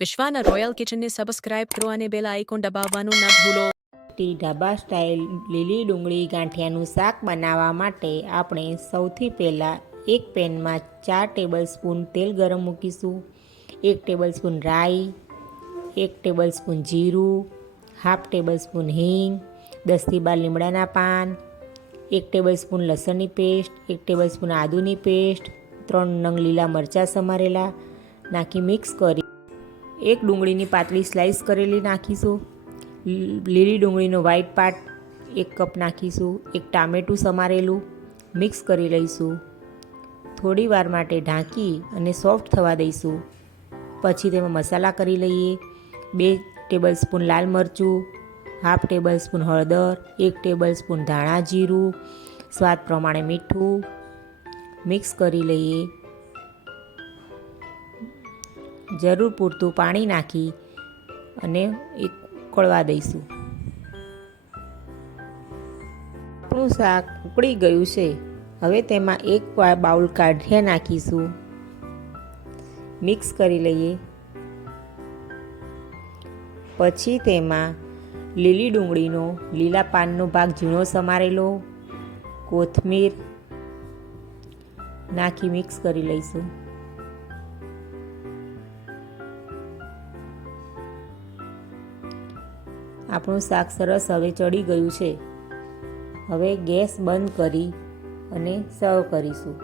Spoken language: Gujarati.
વિશ્વાના રોયલ કિચનને સબસ્ક્રાઇબ કરો અને બેલ આઇકોન દબાવવાનું ન ભૂલો. ઢાબા સ્ટાઇલ લીલી ડુંગળી ગાંઠિયાનું શાક બનાવવા માટે આપણે સૌથી પહેલાં એક પેનમાં 4 ટેબલસ્પૂન તેલ ગરમ મૂકીશું. 1 ટેબલસ્પૂન રાઈ, 1 ટેબલસ્પૂન જીરું, હાફ ટેબલસ્પૂન હિંગ, 10થી 12 લીમડાના પાન, 1 ટેબલસ્પૂન લસણની પેસ્ટ, 1 ટેબલસ્પૂન આદુની પેસ્ટ, 3 નંગ લીલા મરચાં સમારેલા નાખી મિક્સ કરી 1 ડુંગળીની પાતળી સ્લાઇસ કરેલી નાખીશું. લીલી ડુંગળીનો વ્હાઈટ પાર્ટ 1 કપ નાખીશું. 1 ટામેટું સમારેલું મિક્સ કરી લઈશું. થોડી વાર માટે ઢાંકી અને સોફ્ટ થવા દઈશું. પછી તેમાં મસાલા કરી લઈએ. 2 ટેબલસ્પૂન લાલ મરચું, હાફ ટેબલસ્પૂન હળદર, 1 ટેબલસ્પૂન ધાણા જીરું, સ્વાદ પ્રમાણે મીઠું મિક્સ કરી લઈએ. જરૂર પૂરતું પાણી નાખી અને ઉકળવા દઈશું. આપણું શાક ઉકળી ગયું છે. હવે તેમાં 1 બાઉલ ગાંઠિયા નાખીશું. મિક્સ કરી લઈએ. પછી તેમાં લીલી ડુંગળીનો લીલા પાનનો ભાગ ઝીણો સમારેલો, કોથમીર નાખી મિક્સ કરી લઈશું. આપણું શાક સરસ હવે ચડી ગયું છે. હવે ગેસ બંધ કરી અને સર્વ કરીશું.